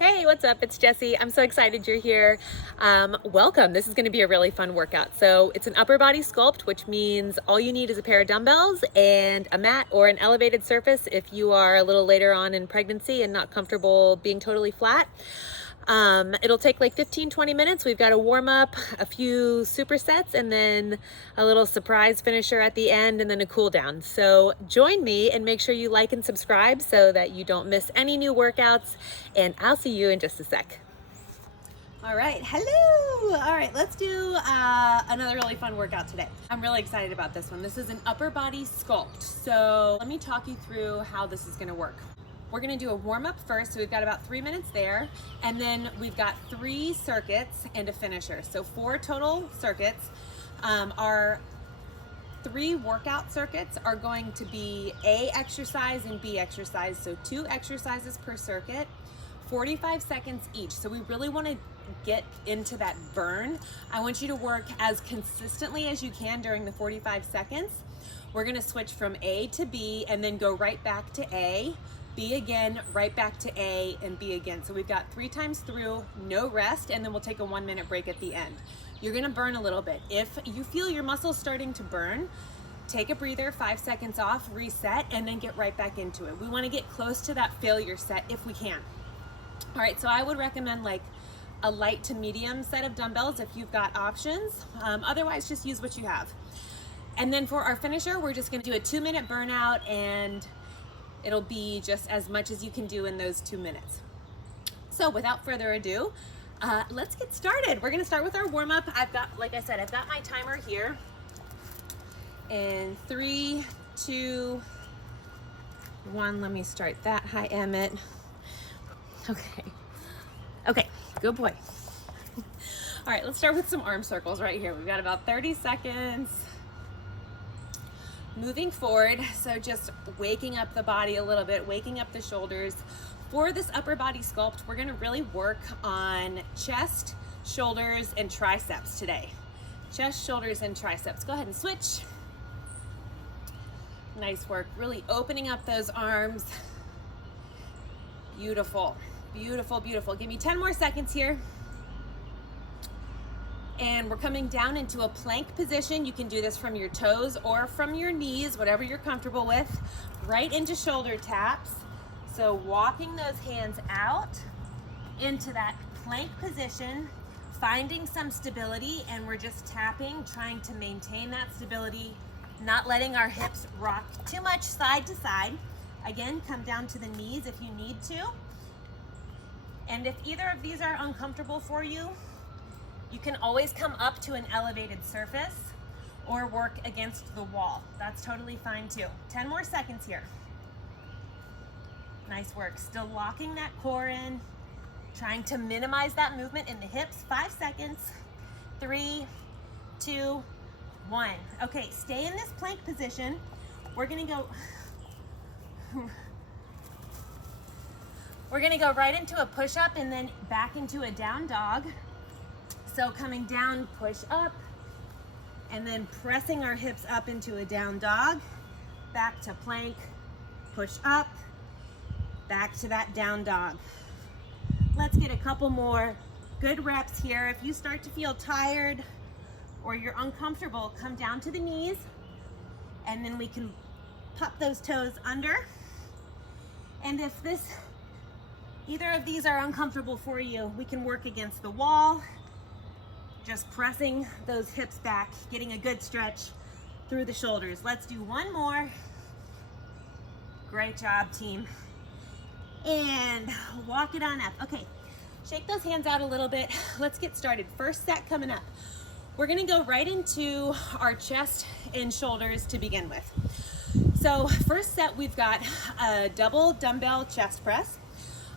Hey, what's up? It's Jessie. I'm so excited you're here. Welcome. This is going to be a really fun workout. So it's an upper body sculpt, which means all you need is a pair of dumbbells and a mat or an elevated surface if you are a little later on in pregnancy and not comfortable being totally flat. It'll take like 15-20 minutes. We've got a warm up, a few supersets, and then a little surprise finisher at the end, and then a cool down. So join me and make sure you like and subscribe so that you don't miss any new workouts, and I'll see you in just a sec. All right, hello. All right, let's do another really fun workout today. I'm really excited about this one. This is an upper body sculpt. So let me talk you through how this is gonna work. We're gonna do a warm up first, so we've got about 3 minutes there, and then we've got 3 circuits and a finisher. So 4 total circuits. Our 3 workout circuits are going to be A exercise and B exercise, so 2 exercises per circuit, 45 seconds each. So we really wanna get into that burn. I want you to work as consistently as you can during the 45 seconds. We're gonna switch from A to B and then go right back to A, B again, right back to A, and B again. So we've got 3 times through, no rest, and then we'll take a 1-minute break at the end. You're gonna burn a little bit. If you feel your muscles starting to burn, take a breather, 5 seconds off, reset, and then get right back into it. We wanna get close to that failure set if we can. All right, so I would recommend like a light to medium set of dumbbells if you've got options. Otherwise, just use what you have. And then for our finisher, we're just gonna do a 2-minute burnout, and it'll be just as much as you can do in those 2 minutes. So without further ado, let's get started. We're gonna start with our warm up. Like I said, I've got my timer here. In 3, 2, 1, let me start that. Hi, Emmett. Okay, good boy. All right, let's start with some arm circles right here. We've got about 30 seconds. Moving forward, so just waking up the body a little bit, waking up the shoulders. For this upper body sculpt, we're gonna really work on chest, shoulders, and triceps today. Chest, shoulders, and triceps. Go ahead and switch. Nice work, really opening up those arms. Beautiful, beautiful, beautiful. Give me 10 more seconds here. And we're coming down into a plank position. You can do this from your toes or from your knees, whatever you're comfortable with, right into shoulder taps. So walking those hands out into that plank position, finding some stability, and we're just tapping, trying to maintain that stability, not letting our hips rock too much side to side. Again, come down to the knees if you need to. And if either of these are uncomfortable for you, you can always come up to an elevated surface or work against the wall. That's totally fine too. 10 more seconds here. Nice work. Still locking that core in, trying to minimize that movement in the hips. 5 seconds. 3, 2, 1. Okay, stay in this plank position. We're gonna go right into a push-up and then back into a down dog. So coming down, push up, and then pressing our hips up into a down dog, back to plank, push up, back to that down dog. Let's get a couple more good reps here. If you start to feel tired or you're uncomfortable, come down to the knees, and then we can pop those toes under. And if either of these are uncomfortable for you, we can work against the wall, just pressing those hips back, getting a good stretch through the shoulders. Let's do one more. Great job, team. And walk it on up. Okay, shake those hands out a little bit. Let's get started. First set coming up. We're gonna go right into our chest and shoulders to begin with. So first set, we've got a double dumbbell chest press.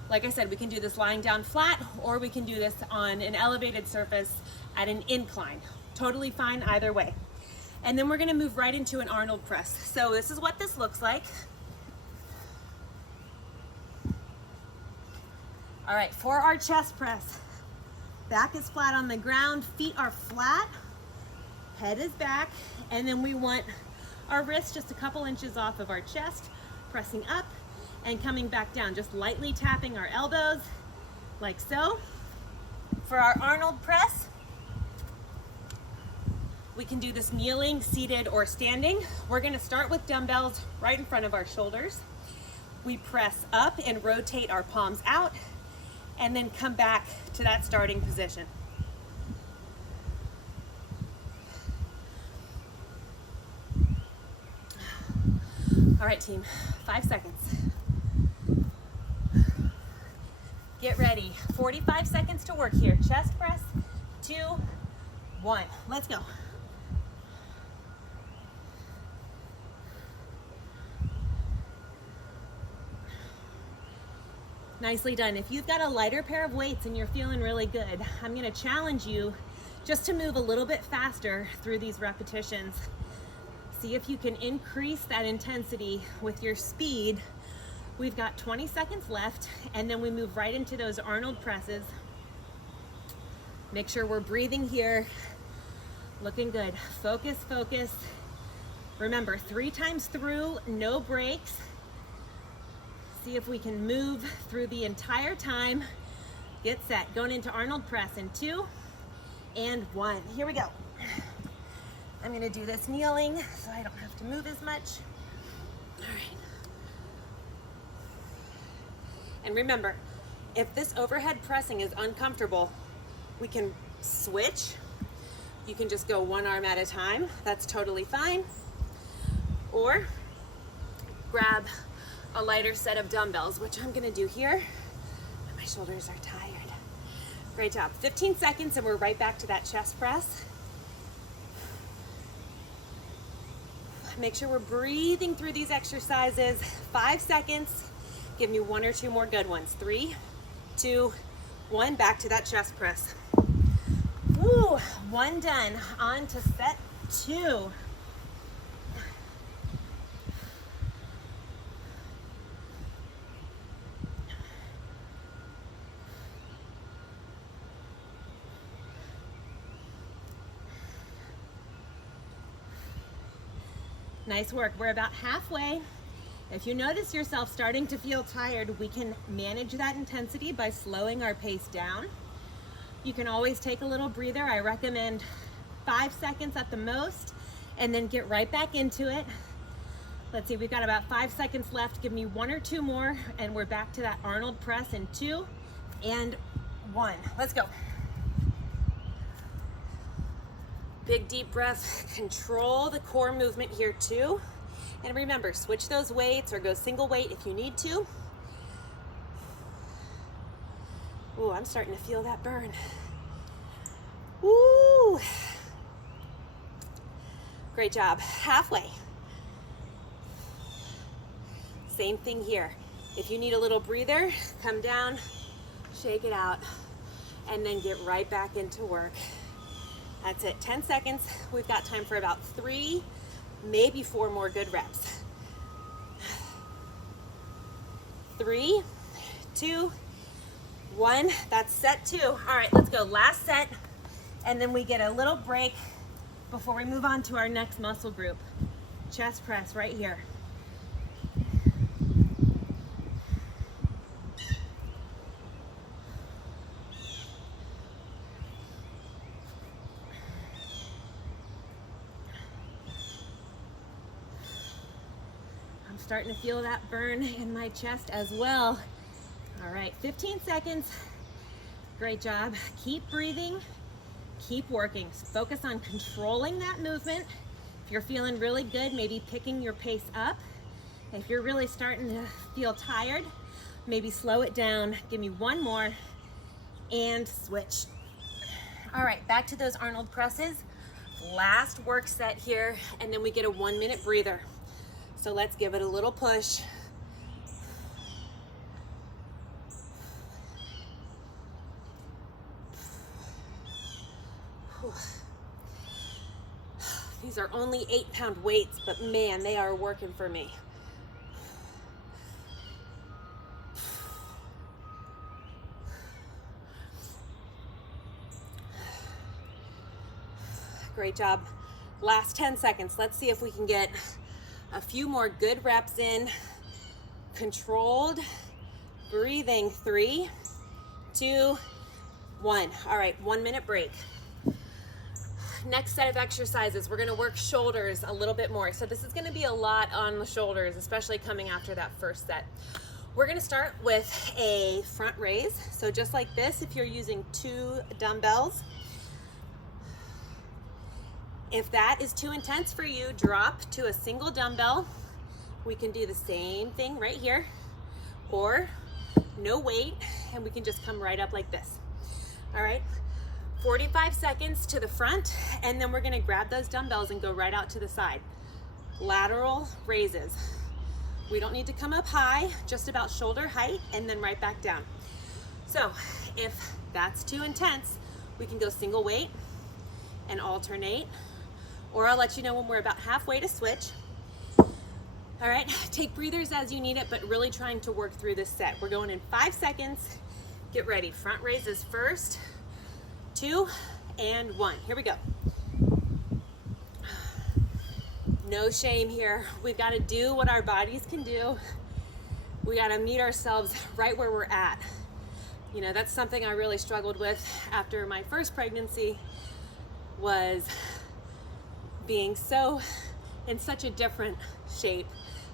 Like I said, we can do this lying down flat, or we can do this on an elevated surface at an incline. Totally fine either way. And then we're gonna move right into an Arnold press. So this is what this looks like. All right, for our chest press, back is flat on the ground, feet are flat, head is back, and then we want our wrists just a couple inches off of our chest, pressing up and coming back down, just lightly tapping our elbows like so. For our Arnold press, we can do this kneeling, seated, or standing. We're gonna start with dumbbells right in front of our shoulders. We press up and rotate our palms out, and then come back to that starting position. All right, team, 5 seconds. Get ready, 45 seconds to work here. Chest press, 2, 1, let's go. Nicely done. If you've got a lighter pair of weights and you're feeling really good, I'm gonna challenge you just to move a little bit faster through these repetitions. See if you can increase that intensity with your speed. We've got 20 seconds left, and then we move right into those Arnold presses. Make sure we're breathing here. Looking good. Focus, focus. Remember, 3 times through, no breaks. See if we can move through the entire time. Get set. Going into Arnold press in 2 and 1. Here we go. I'm gonna do this kneeling so I don't have to move as much. All right. And remember, if this overhead pressing is uncomfortable, we can switch. You can just go one arm at a time. That's totally fine. Or grab a lighter set of dumbbells, which I'm gonna do here. My shoulders are tired. Great job. 15 seconds and we're right back to that chest press. Make sure we're breathing through these exercises. 5 seconds. Give me 1 or 2 more good ones. 3, 2, 1. Back to that chest press. Woo, 1 done. On to set 2. Nice work. We're about halfway. If you notice yourself starting to feel tired, we can manage that intensity by slowing our pace down. You can always take a little breather. I recommend 5 seconds at the most, and then get right back into it. Let's see, we've got about 5 seconds left. Give me 1 or 2 more, and we're back to that Arnold press in 2 and 1. Let's go. Big deep breath, control the core movement here too. And remember, switch those weights or go single weight if you need to. Ooh, I'm starting to feel that burn. Ooh. Great job, halfway. Same thing here. If you need a little breather, come down, shake it out, and then get right back into work. That's it, 10 seconds. We've got time for about 3, maybe 4 more good reps. 3, 2, 1, that's set 2. All right, let's go, last set, and then we get a little break before we move on to our next muscle group. Chest press right here. Starting to feel that burn in my chest as well. All right, 15 seconds. Great job. Keep breathing, keep working. Focus on controlling that movement. If you're feeling really good, maybe picking your pace up. If you're really starting to feel tired, maybe slow it down. Give me 1 more and switch. All right, back to those Arnold presses. Last work set here, and then we get a 1-minute breather. So let's give it a little push. These are only 8-pound weights, but man, they are working for me. Great job. Last 10 seconds. Let's see if we can get a few more good reps in. Controlled breathing. 3, 2, 1. All right, 1 minute break. Next set of exercises, we're gonna work shoulders a little bit more. So this is gonna be a lot on the shoulders, especially coming after that first set. We're gonna start with a front raise. So just like this, if you're using 2 dumbbells. If that is too intense for you, drop to a single dumbbell. We can do the same thing right here, or no weight, and we can just come right up like this. All right, 45 seconds to the front, and then we're gonna grab those dumbbells and go right out to the side. Lateral raises. We don't need to come up high, just about shoulder height, and then right back down. So if that's too intense, we can go single weight and alternate, or I'll let you know when we're about halfway to switch. All right, take breathers as you need it, but really trying to work through this set. We're going in 5 seconds. Get ready. Front raises first. 2 and 1. Here we go. No shame here. We've got to do what our bodies can do. We got to meet ourselves right where we're at. You know, that's something I really struggled with after my first pregnancy, was being in such a different shape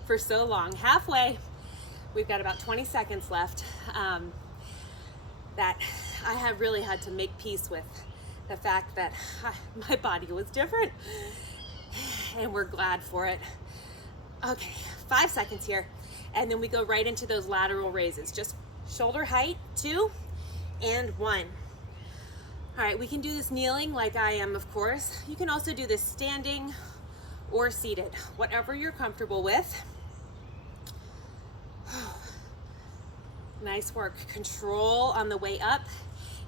for so long. Halfway, we've got about 20 seconds left, that I have really had to make peace with the fact that my body was different, and we're glad for it. Okay, 5 seconds here, and then we go right into those lateral raises, just shoulder height, 2 and 1. All right, we can do this kneeling like I am, of course. You can also do this standing or seated, whatever you're comfortable with. Nice work. Control on the way up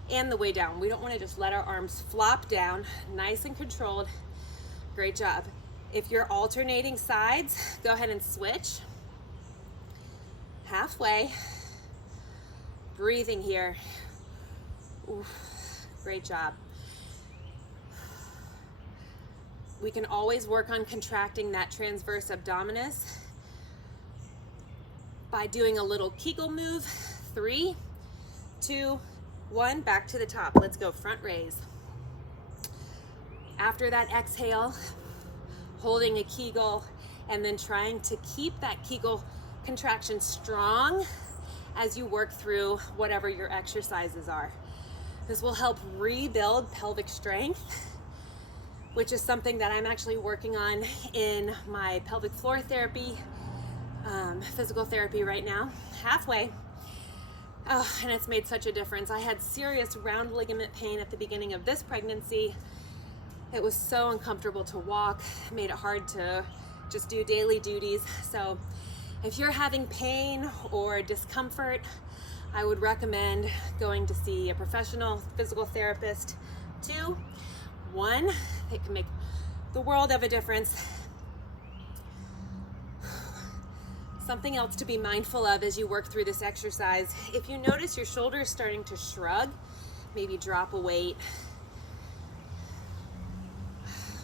and the way down. We don't want to just let our arms flop down. Nice and controlled. Great job. If you're alternating sides, go ahead and switch. Halfway. Breathing here. Ooh, great job. We can always work on contracting that transverse abdominis by doing a little Kegel move. 3, 2, 1, back to the top. Let's go front raise. After that exhale, holding a Kegel, and then trying to keep that Kegel contraction strong as you work through whatever your exercises are. This will help rebuild pelvic strength, which is something that I'm actually working on in my pelvic floor therapy, physical therapy right now. Halfway. Oh, and it's made such a difference. I had serious round ligament pain at the beginning of this pregnancy. It was so uncomfortable to walk, made it hard to just do daily duties. So if you're having pain or discomfort, I would recommend going to see a professional physical therapist. 2, 1, it can make the world of a difference. Something else to be mindful of as you work through this exercise, if you notice your shoulders starting to shrug, maybe drop a weight.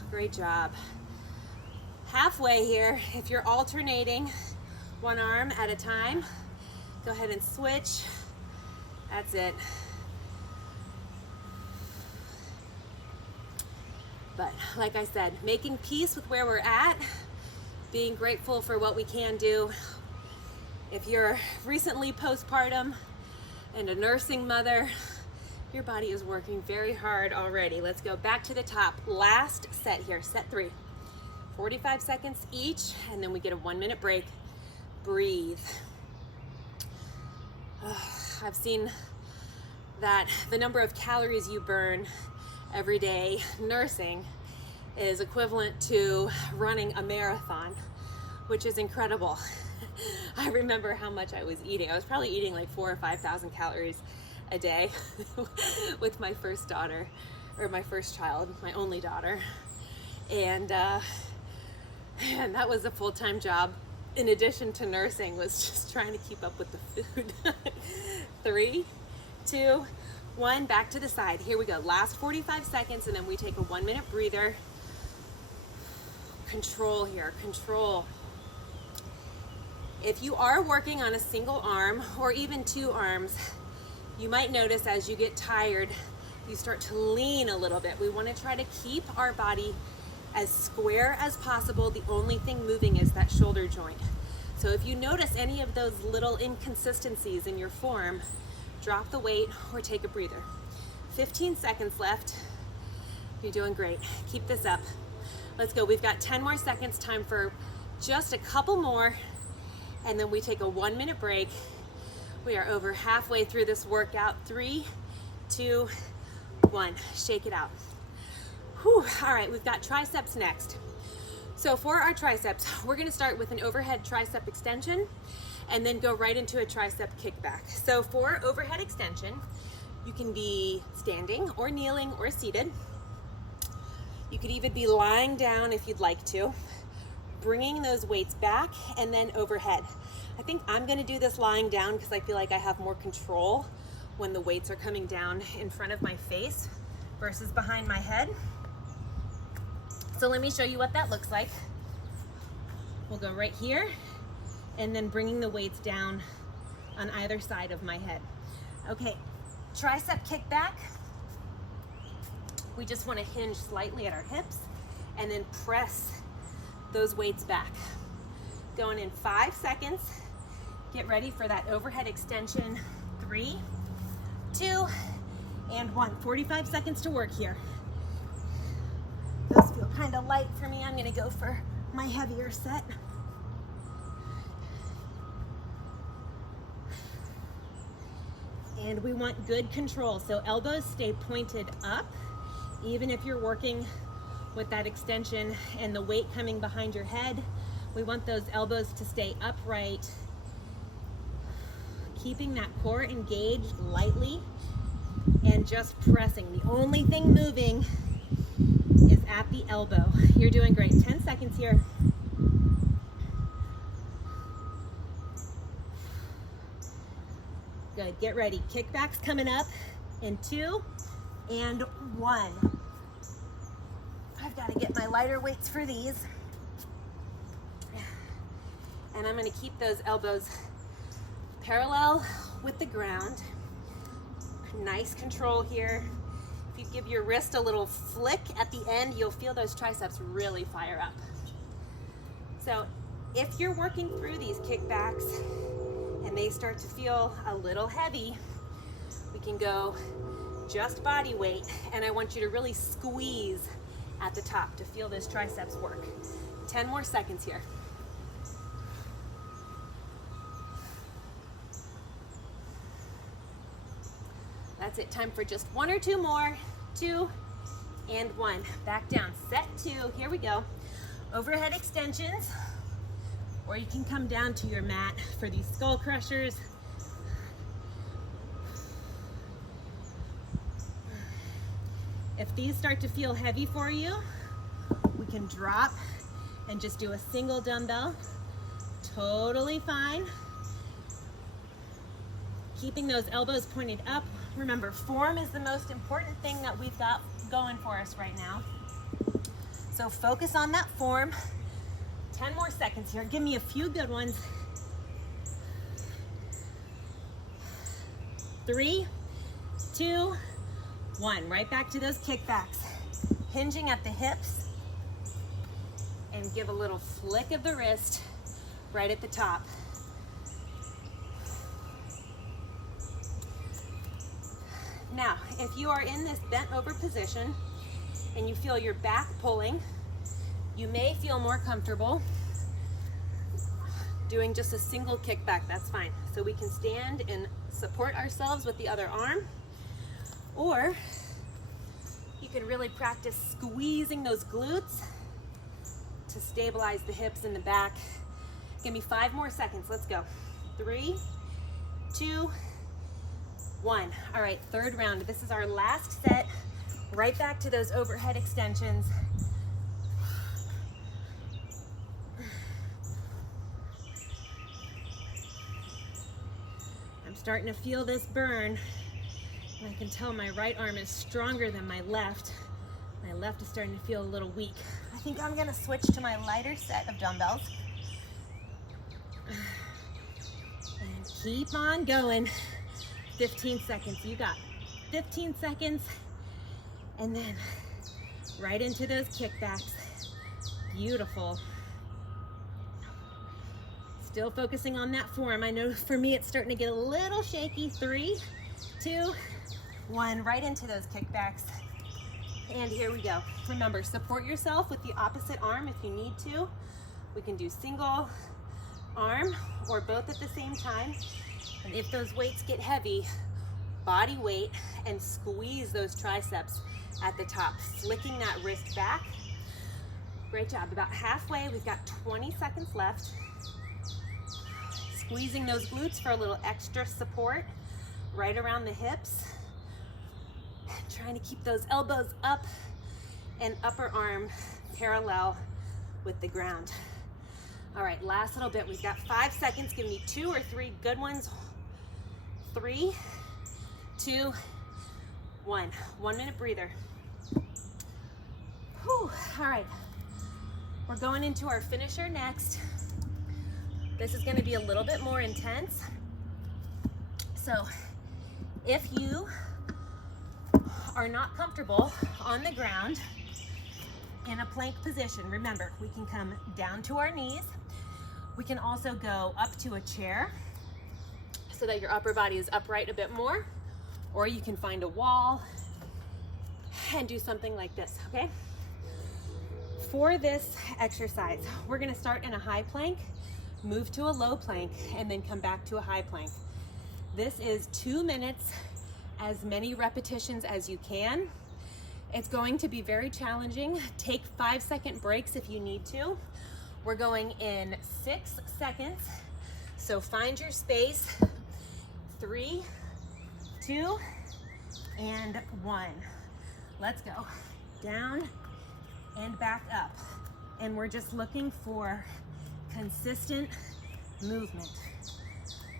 Great job. Halfway here, if you're alternating one arm at a time, go ahead and switch. That's it. But like I said, making peace with where we're at, being grateful for what we can do. If you're recently postpartum and a nursing mother, your body is working very hard already. Let's go back to the top. Last set here, set 3. 45 seconds each, and then we get a 1 minute break. Breathe. I've seen that the number of calories you burn every day nursing is equivalent to running a marathon, which is incredible. I remember how much I was eating. I was probably eating like 4,000 or 5,000 calories a day with my first daughter, or my first child, my only daughter. And that was a full-time job. In addition to nursing, was just trying to keep up with the food. 3, 2, 1, back to the side. Here we go. Last 45 seconds, and then we take a 1 minute breather. Control here, control. If you are working on a single arm or even 2 arms, You might notice as you get tired, you start to lean a little bit. We want to try to keep our body as square as possible. The only thing moving is that shoulder joint. So if you notice any of those little inconsistencies in your form, drop the weight or take a breather. 15 seconds left. You're doing great. Keep this up. Let's go. We've got 10 more seconds, time for just a couple more, and then we take a 1-minute break. We are over halfway through this workout. 3, 2, 1. Shake it out. Whew. All right, we've got triceps next. So for our triceps, we're gonna start with an overhead tricep extension and then go right into a tricep kickback. So for overhead extension, you can be standing or kneeling or seated. You could even be lying down if you'd like to, bringing those weights back and then overhead. I think I'm gonna do this lying down because I feel like I have more control when the weights are coming down in front of my face versus behind my head. So let me show you what that looks like. We'll go right here and then bringing the weights down on either side of my head. Okay, tricep kickback. We just want to hinge slightly at our hips and then press those weights back. Going in 5 seconds. Get ready for that overhead extension. 3, 2, and 1. 45 seconds to work here. Those feel kind of light for me. I'm gonna go for my heavier set. And we want good control. So elbows stay pointed up, even if you're working with that extension and the weight coming behind your head. We want those elbows to stay upright, keeping that core engaged lightly and just pressing. The only thing moving is at the elbow. You're doing great. 10 seconds here. Good. Get ready. Kickbacks coming up in 2 and 1. I've got to get my lighter weights for these. And I'm going to keep those elbows parallel with the ground. Nice control here. If you give your wrist a little flick at the end, you'll feel those triceps really fire up. So if you're working through these kickbacks and they start to feel a little heavy, we can go just body weight, and I want you to really squeeze at the top to feel those triceps work. 10 more seconds here. That's it. Time for just 1 or 2 more. 2 and 1. Back down. Set 2. Here we go. Overhead extensions, or you can come down to your mat for these skull crushers. If these start to feel heavy for you, we can drop and just do a single dumbbell. Totally fine. Keeping those elbows pointed up. Remember, form is the most important thing that we've got going for us right now. So focus on that form. 10 more seconds here. Give me a few good ones. 3, 2, 1. Right back to those kickbacks. Hinging at the hips. And give a little flick of the wrist right at the top. Now, if you are in this bent over position and you feel your back pulling, you may feel more comfortable doing just a single kickback. That's fine. So we can stand and support ourselves with the other arm, or you can really practice squeezing those glutes to stabilize the hips and the back. Give me 5 more seconds. Let's go. 3, 2, 1. All right, third round. This is our last set. Right back to those overhead extensions. I'm starting to feel this burn. And I can tell my right arm is stronger than my left. My left is starting to feel a little weak. I think I'm gonna switch to my lighter set of dumbbells. And keep on going. 15 seconds. You got 15 seconds. And then right into those kickbacks. Beautiful. Still focusing on that form. I know for me it's starting to get a little shaky. 3, 2, 1. Right into those kickbacks. And here we go. Remember, support yourself with the opposite arm if you need to. We can do single arm or both at the same time. And if those weights get heavy, body weight and squeeze those triceps at the top, flicking that wrist back. Great job. About halfway, we've got 20 seconds left. Squeezing those glutes for a little extra support right around the hips. Trying to keep those elbows up and upper arm parallel with the ground. All right, last little bit. We've got 5 seconds. Give me 2 or 3 good ones. 3, 2, 1. 1 minute breather. Whew. All right, we're going into our finisher next. This is going to be a little bit more intense. So if you are not comfortable on the ground in a plank position, remember, we can come down to our knees. We can also go up to a chair so that your upper body is upright a bit more, or you can find a wall and do something like this, okay? For this exercise, we're gonna start in a high plank, move to a low plank, and then come back to a high plank. This is 2 minutes, as many repetitions as you can. It's going to be very challenging. Take 5-second breaks if you need to. We're going in 6 seconds. So find your space. 3, 2, and 1. Let's go. Down and back up. And we're just looking for consistent movement.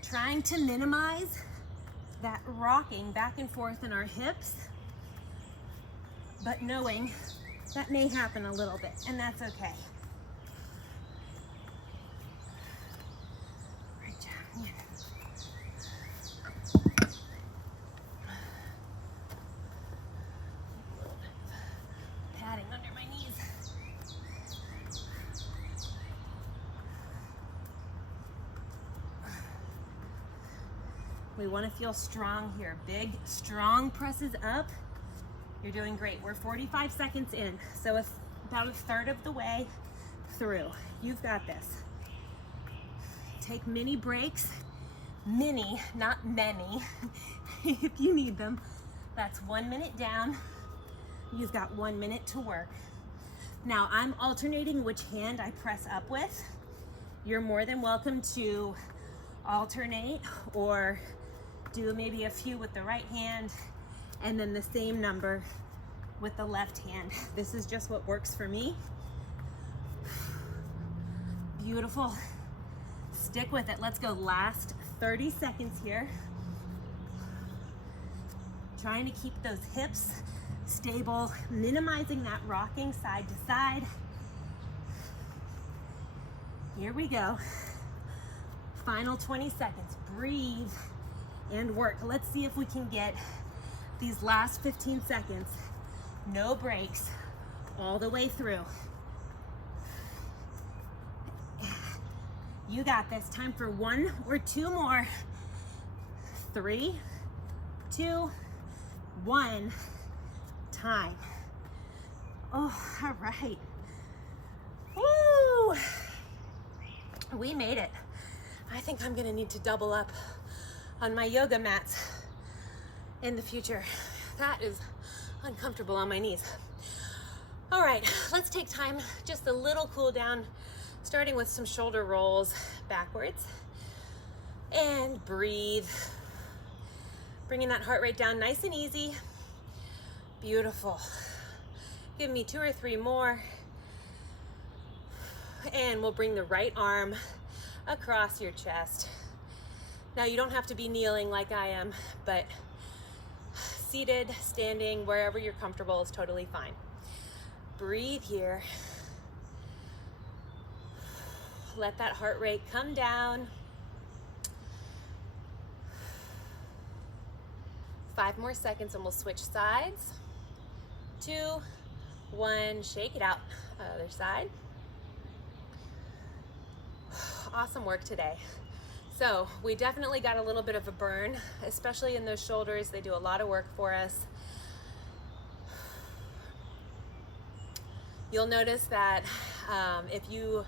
Trying to minimize that rocking back and forth in our hips, but knowing that may happen a little bit, and that's okay. Right down here. A little bit of padding under my knees. We want to feel strong here. Big, strong presses up. You're doing great. We're 45 seconds in, so about a third of the way through. You've got this. Take mini breaks. Mini, not many, if you need them. That's 1 minute down. You've got 1 minute to work. Now, I'm alternating which hand I press up with. You're more than welcome to alternate or do maybe a few with the right hand and then the same number with the left hand. This is just what works for me. Beautiful. Stick with it. Let's go. Last 30 seconds here. Trying to keep those hips stable, minimizing that rocking side to side. Here we go. Final 20 seconds. Breathe and work. Let's see if we can get these last 15 seconds, no breaks, all the way through. You got this. Time for 1 or 2 more. 3, 2, 1. Time. Oh, all right. Woo! We made it. I think I'm gonna need to double up on my yoga mats in the future. That is uncomfortable on my knees. All right, let's take time, just a little cool down, starting with some shoulder rolls backwards. And breathe. Bringing that heart rate down nice and easy. Beautiful. Give me 2 or 3 more. And we'll bring the right arm across your chest. Now you don't have to be kneeling like I am, but seated, standing, wherever you're comfortable is totally fine. Breathe here. Let that heart rate come down. 5 more seconds and we'll switch sides. 2, 1, shake it out. Other side. Awesome work today. So we definitely got a little bit of a burn, especially in those shoulders. They do a lot of work for us. You'll notice that if you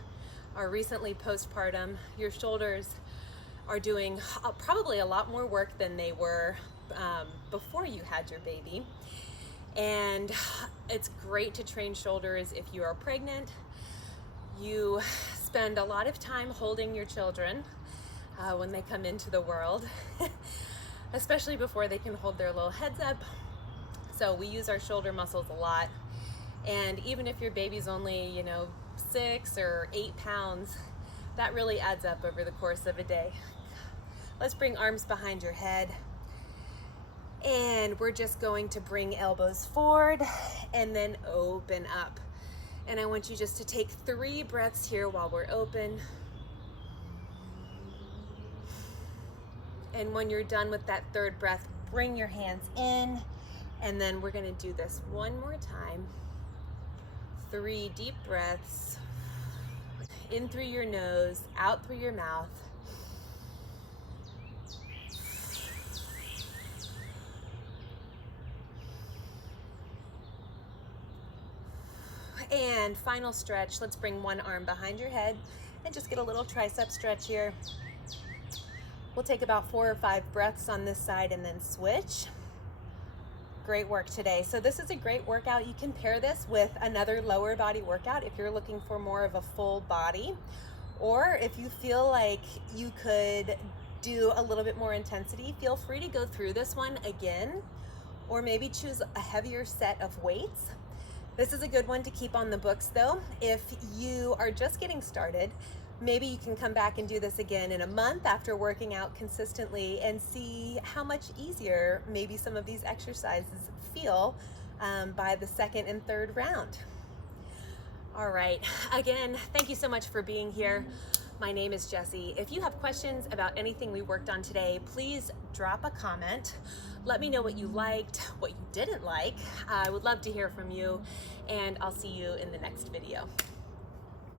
are recently postpartum, your shoulders are doing probably a lot more work than they were before you had your baby. And it's great to train shoulders if you are pregnant. You spend a lot of time holding your children when they come into the world, especially before they can hold their little heads up. So we use our shoulder muscles a lot. And even if your baby's only, 6 or 8 pounds, that really adds up over the course of a day. Let's bring arms behind your head. And we're just going to bring elbows forward and then open up. And I want you just to take 3 breaths here while we're open. And when you're done with that 3rd breath, bring your hands in. And then we're gonna do this one more time. 3 deep breaths. In through your nose, out through your mouth. And final stretch. Let's bring one arm behind your head and just get a little tricep stretch here. We'll take about 4 or 5 breaths on this side and then switch. Great work today. So this is a great workout. You can pair this with another lower body workout if you're looking for more of a full body, or if you feel like you could do a little bit more intensity, feel free to go through this one again, or maybe choose a heavier set of weights. This is a good one to keep on the books though. If you are just getting started, maybe you can come back and do this again in a month after working out consistently and see how much easier maybe some of these exercises feel by the 2nd and 3rd round. All right, again, thank you so much for being here. My name is Jessie. If you have questions about anything we worked on today, please drop a comment. Let me know what you liked, what you didn't like. I would love to hear from you, and I'll see you in the next video.